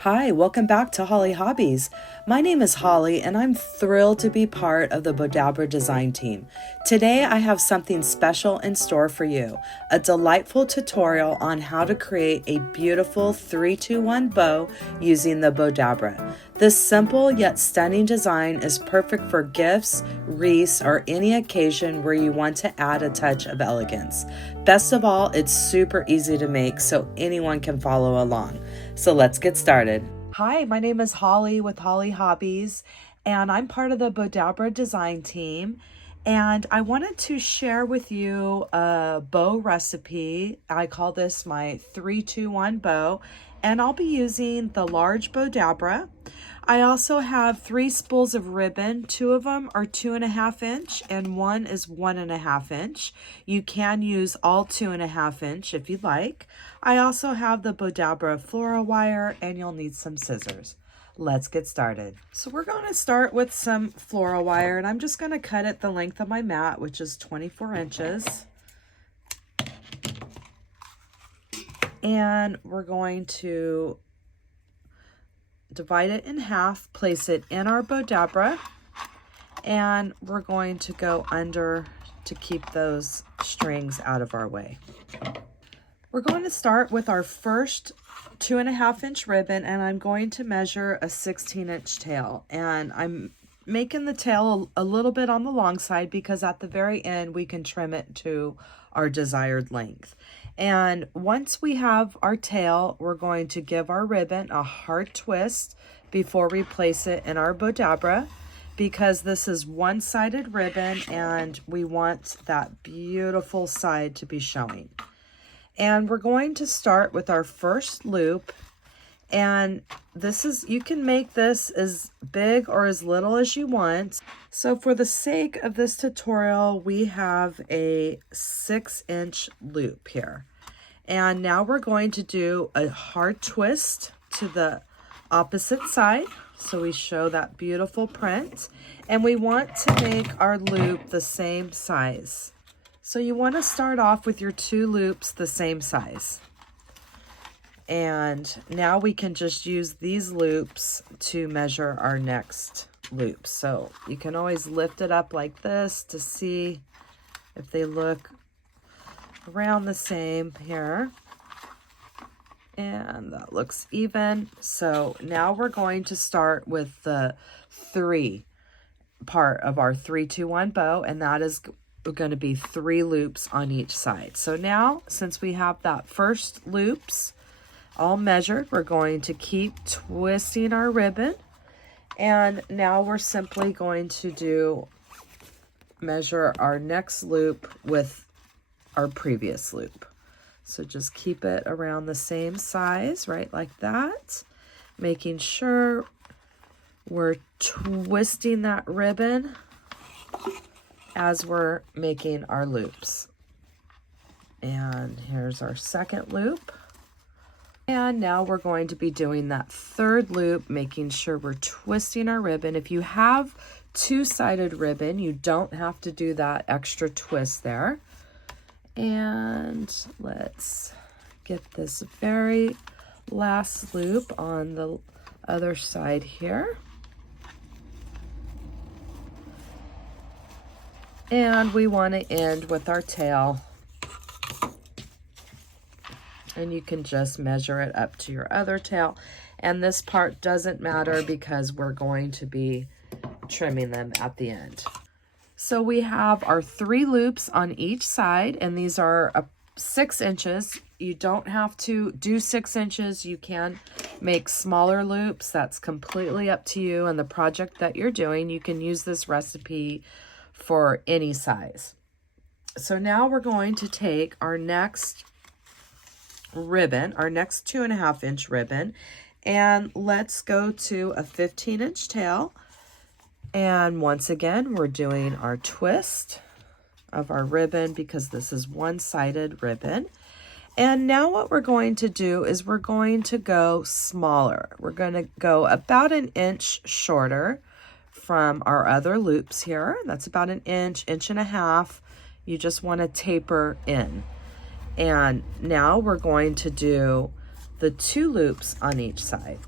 Hi, welcome back to Hollie Hobbies. My name is Holly and I'm thrilled to be part of the Bowdabra design team. Today I have something special in store for you, a delightful tutorial on how to create a beautiful 3-2-1 bow using the Bowdabra. This simple yet stunning design is perfect for gifts, wreaths, or any occasion where you want to add a touch of elegance. Best of all, it's super easy to make so anyone can follow along. So let's get started. Hi, my name is Holly with Hollie Hobbies, and I'm part of the Bowdabra design team. And I wanted to share with you a bow recipe. I call this my 3-2-1 bow, and I'll be using the large Bowdabra. I also have 3 spools of ribbon. 2 of them are 2.5 inch and 1 is 1.5 inch. You can use all 2.5 inch if you'd like. I also have the Bowdabra floral wire, and you'll need some scissors. Let's get started. So we're going to start with some floral wire, and I'm just going to cut it the length of my mat, which is 24 inches. And we're going to divide it in half, place it in our Bowdabra, and we're going to go under to keep those strings out of our way. We're going to start with our first 2.5 inch ribbon, and I'm going to measure a 16-inch tail, and I'm making the tail a little bit on the long side because at the very end we can trim it to our desired length. And once we have our tail, we're going to give our ribbon a hard twist before we place it in our Bowdabra, because this is one-sided ribbon and we want that beautiful side to be showing. And we're going to start with our first loop, and this is, you can make this as big or as little as you want. So for the sake of this tutorial, we have a 6-inch loop here. And now we're going to do a hard twist to the opposite side, so we show that beautiful print. And we want to make our loop the same size. So you want to start off with your 2 loops the same size. And now we can just use these loops to measure our next loop. So you can always lift it up like this to see if they look around the same here. And that looks even. So now we're going to start with the 3 part of our 3-2-1 bow, and that is going to be 3 loops on each side. So now, since we have that first loops all measured, we're going to keep twisting our ribbon, and now we're simply going to measure our next loop with our previous loop. So just keep it around the same size, right, like that, making sure we're twisting that ribbon as we're making our loops. And here's our second loop. And now we're going to be doing that third loop, making sure we're twisting our ribbon. If you have 2-sided ribbon, you don't have to do that extra twist there. And let's get this very last loop on the other side here. And we want to end with our tail. And you can just measure it up to your other tail. And this part doesn't matter because we're going to be trimming them at the end. So we have our 3 loops on each side, and these are 6 inches. You don't have to do 6 inches. You can make smaller loops. That's completely up to you and the project that you're doing. You can use this recipe for any size. So now we're going to take our next ribbon, our next 2.5 inch ribbon, and let's go to a 15-inch tail. And once again, we're doing our twist of our ribbon because this is one-sided ribbon. And now what we're going to do is we're going to go smaller. We're going to go about 1 inch shorter from our other loops here. That's about 1 inch, 1.5 inches. You just want to taper in. And now we're going to do the 2 loops on each side.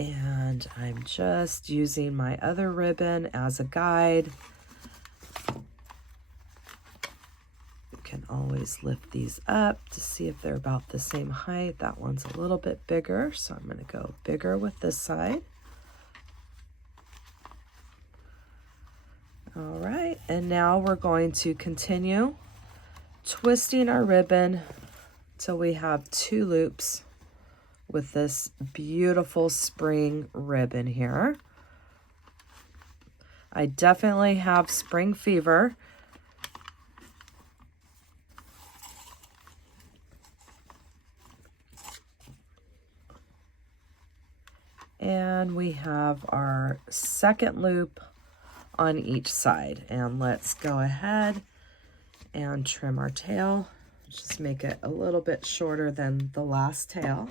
And I'm just using my other ribbon as a guide. You can always lift these up to see if they're about the same height. That one's a little bit bigger, so I'm going to go bigger with this side. All right, and now we're going to continue twisting our ribbon till we have 2 loops with this beautiful spring ribbon here. I definitely have spring fever. And we have our second loop on each side. And let's go ahead and trim our tail. Just make it a little bit shorter than the last tail.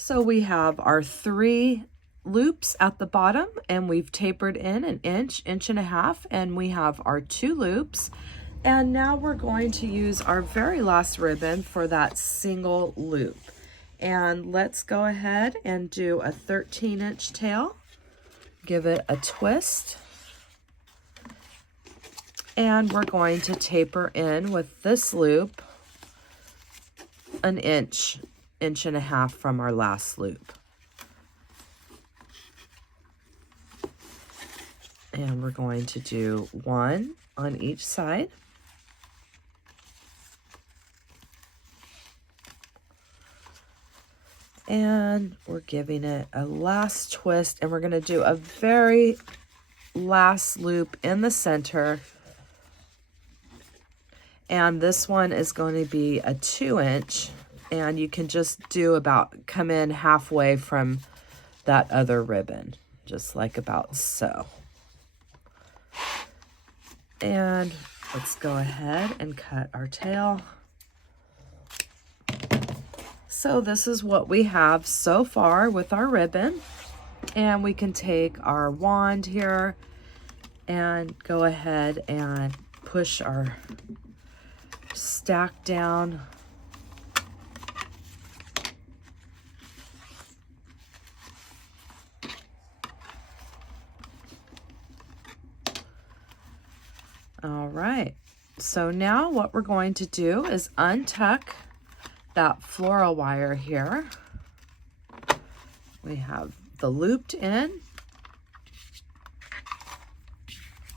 So we have our 3 loops at the bottom, and we've tapered in an inch, inch and a half, and we have our 2 loops. And now we're going to use our very last ribbon for that single loop. And let's go ahead and do a 13-inch tail. Give it a twist. And we're going to taper in with this loop an inch, inch and a half from our last loop. And we're going to do 1 on each side. And we're giving it a last twist, and we're going to do a very last loop in the center. And this one is going to be a 2-inch, and you can just do about, come in halfway from that other ribbon, just like about so. And let's go ahead and cut our tail. So this is what we have so far with our ribbon. And we can take our wand here and go ahead and push our stack down. All right, so now what we're going to do is untuck that floral wire here. We have the looped in,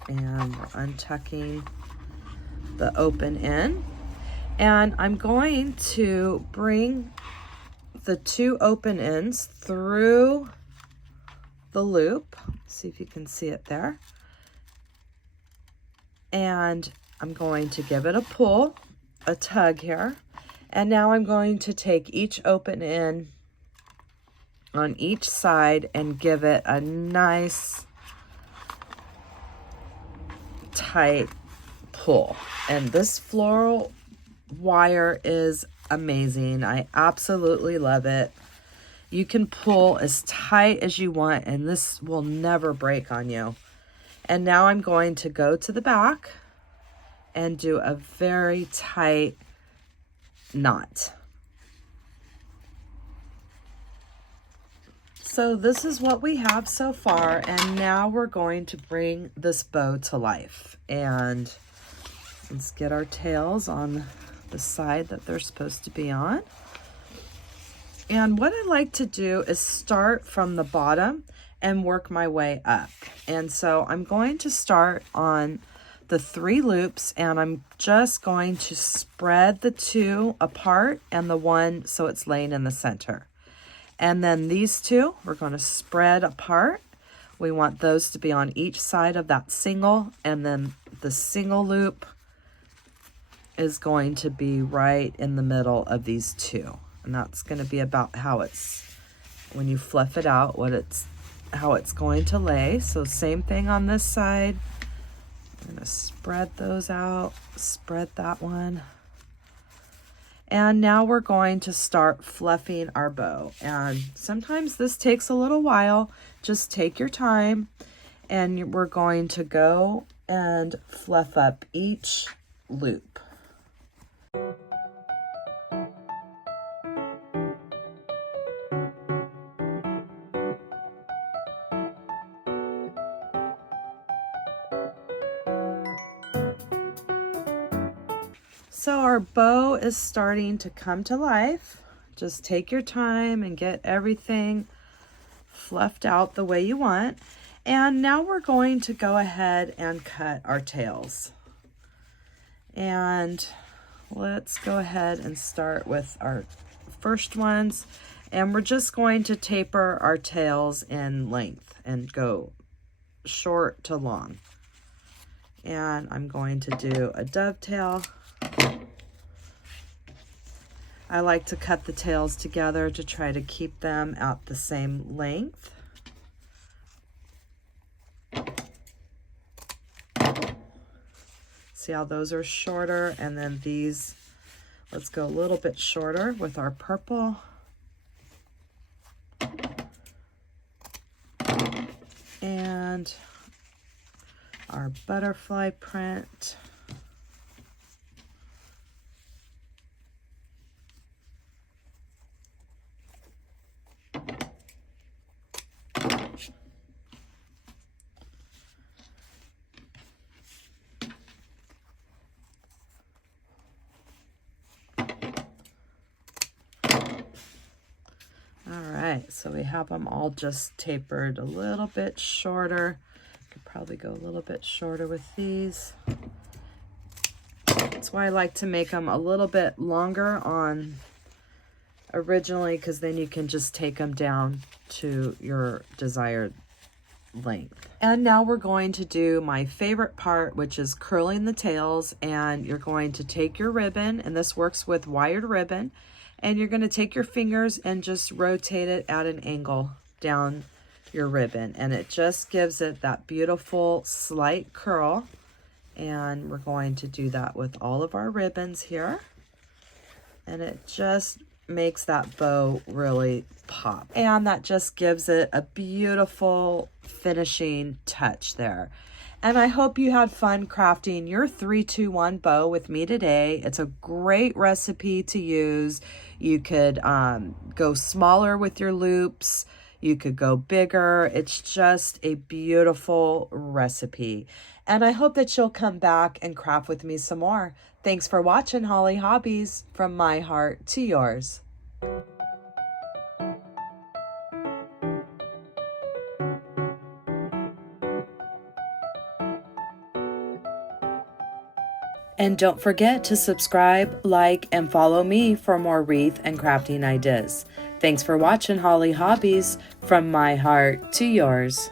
and we're untucking the open end. And I'm going to bring the 2 open ends through the loop. See if you can see it there. And I'm going to give it a pull, a tug here. And now I'm going to take each open end on each side and give it a nice tight pull. And this floral wire is amazing. I absolutely love it. You can pull as tight as you want, and this will never break on you. And now I'm going to go to the back and do a very tight knot. So this is what we have so far, and now we're going to bring this bow to life. And let's get our tails on the side that they're supposed to be on. And what I like to do is start from the bottom and work my way up. And so I'm going to start on the 3 loops, and I'm just going to spread the 2 apart and the 1 so it's laying in the center. And then these 2, we're going to spread apart. We want those to be on each side of that single, and then the single loop is going to be right in the middle of these 2. And that's going to be about how it's, when you fluff it out, how it's going to lay. So same thing on this side. I'm going to spread those out, spread that one. And now we're going to start fluffing our bow. And sometimes this takes a little while. Just take your time, and we're going to go and fluff up each loop. So our bow is starting to come to life. Just take your time and get everything fluffed out the way you want. And now we're going to go ahead and cut our tails. And let's go ahead and start with our first ones. And we're just going to taper our tails in length and go short to long. And I'm going to do a dovetail. I like to cut the tails together to try to keep them at the same length. See how those are shorter, and then these, let's go a little bit shorter with our purple. And our butterfly print. So we have them all just tapered a little bit shorter. Could probably go a little bit shorter with these. That's why I like to make them a little bit longer on originally, because then you can just take them down to your desired length. And now we're going to do my favorite part, which is curling the tails. And you're going to take your ribbon, and this works with wired ribbon, and you're going to take your fingers and just rotate it at an angle down your ribbon, and it just gives it that beautiful slight curl. And we're going to do that with all of our ribbons here, and it just makes that bow really pop, and that just gives it a beautiful finishing touch there. And I hope you had fun crafting your 3-2-1 bow with me today. It's a great recipe to use. You could go smaller with your loops. You could go bigger. It's just a beautiful recipe. And I hope that you'll come back and craft with me some more. Thanks for watching Hollie Hobbies, from my heart to yours. And don't forget to subscribe, like, and follow me for more wreath and crafting ideas. Thanks for watching Hollie Hobbies, from my heart to yours.